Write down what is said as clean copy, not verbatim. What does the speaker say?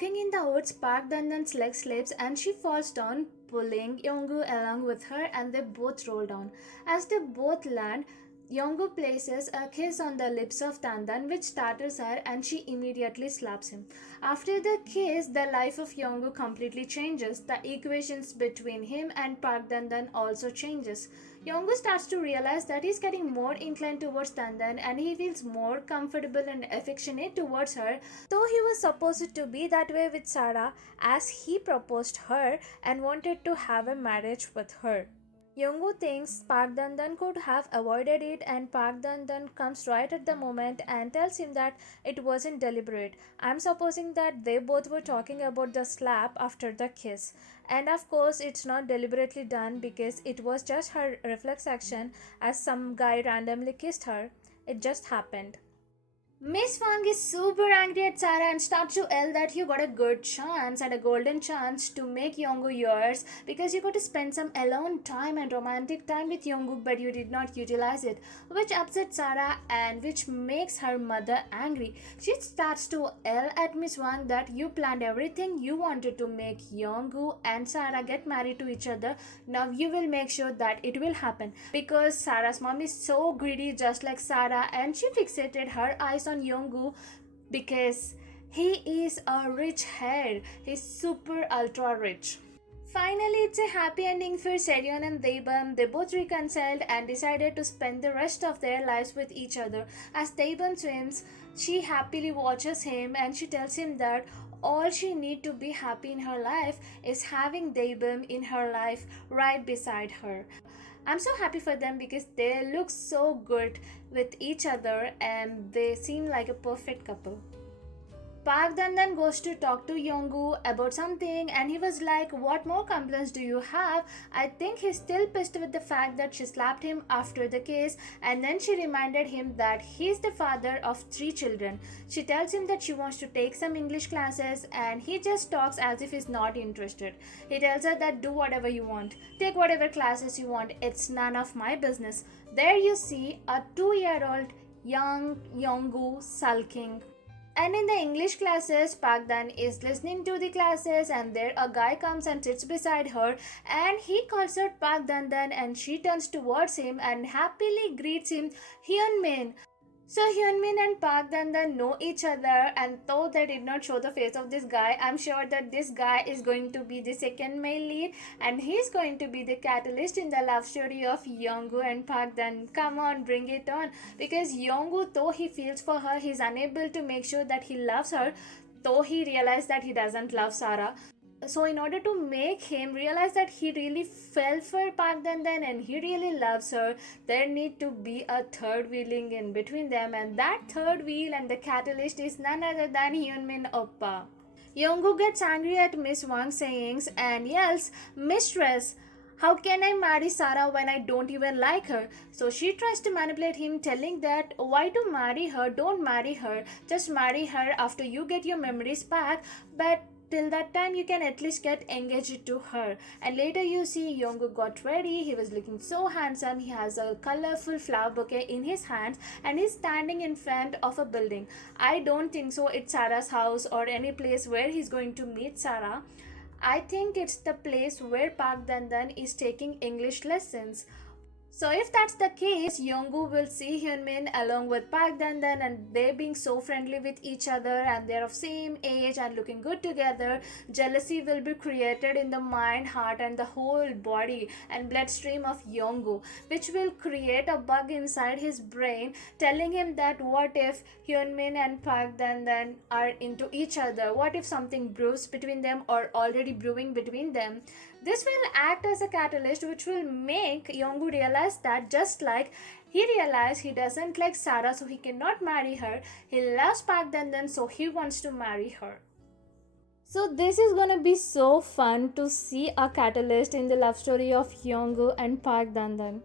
Walking in the woods, Park Dandan's leg slips and she falls down, pulling Yongu along with her, and they both roll down. As they both land, Yongu places a kiss on the lips of Dandan, which startles her, and she immediately slaps him. After the kiss, the life of Yongu completely changes. The equations between him and Park Dandan also changes. Yongu starts to realize that he's getting more inclined towards Dandan and he feels more comfortable and affectionate towards her, though he was supposed to be that way with Sarah as he proposed her and wanted to have a marriage with her. Yongu thinks Park Dandan could have avoided it, and Park Dandan comes right at the moment and tells him that it wasn't deliberate. I'm supposing that they both were talking about the slap after the kiss. And of course, it's not deliberately done because it was just her reflex action as some guy randomly kissed her. It just happened. Miss Wang is super angry at Sarah and starts to yell that you got a good chance and a golden chance to make Yongu yours because you got to spend some alone time and romantic time with Yongu, but you did not utilize it, which upsets Sarah and which makes her mother angry. She starts to yell at Miss Wang that you planned everything, you wanted to make Yongu and Sarah get married to each other. Now you will make sure that it will happen because Sarah's mom is so greedy just like Sarah, and she fixated her eyes on Yongu because he is a rich head. He's super ultra rich. Finally, it's a happy ending for Serion and Daebum. They both reconciled and decided to spend the rest of their lives with each other. As Daebum swims, she happily watches him and she tells him that all she need to be happy in her life is having Daebum in her life right beside her. I'm so happy for them because they look so good with each other and they seem like a perfect couple. Park Dandan goes to talk to Yongu about something and he was like, what more complaints do you have? I think he's still pissed with the fact that she slapped him after the case, and then she reminded him that he's the father of 3 children. She tells him that she wants to take some English classes and he just talks as if he's not interested. He tells her that do whatever you want, take whatever classes you want, it's none of my business. There you see a 2-year-old young Yongu sulking. And in the English classes, Park Dan is listening to the classes and there a guy comes and sits beside her and he calls her Park Dan Dan and she turns towards him and happily greets him Hyun Min. So Hyunmin and Park Dandan know each other, and though they did not show the face of this guy, I'm sure that this guy is going to be the second male lead and he's going to be the catalyst in the love story of Yongu and Park Dan. Come on, bring it on. Because Yongu, though he feels for her, he's unable to make sure that he loves her, though he realized that he doesn't love Sarah. So in order to make him realize that he really fell for Park Dandan and he really loves her, there need to be a third wheeling in between them, and that third wheel and the catalyst is none other than Hyunmin Oppa. Yongu gets angry at Miss Wang's sayings and yells, Mistress, how can I marry Sarah when I don't even like her? So she tries to manipulate him, telling that why to marry her, don't marry her, just marry her after you get your memories back, but till that time you can at least get engaged to her. And later you see Yongu got ready, he was looking so handsome, he has a colorful flower bouquet in his hands and he's standing in front of a building. I don't think so it's Sarah's house or any place where he's going to meet Sarah. I think it's the place where Park Dandan is taking English lessons. So if that's the case, Yongu will see Hyunmin along with Park Dandan and they being so friendly with each other and they're of same age and looking good together. Jealousy will be created in the mind, heart and the whole body and bloodstream of Yongu, which will create a bug inside his brain telling him that what if Hyunmin and Park Dandan are into each other? What if something brews between them or already brewing between them? This will act as a catalyst which will make Yongu realize that just like he realized he doesn't like Sarah so he cannot marry her, he loves Park Dandan so he wants to marry her. So this is gonna be so fun to see a catalyst in the love story of Yongu and Park Dandan.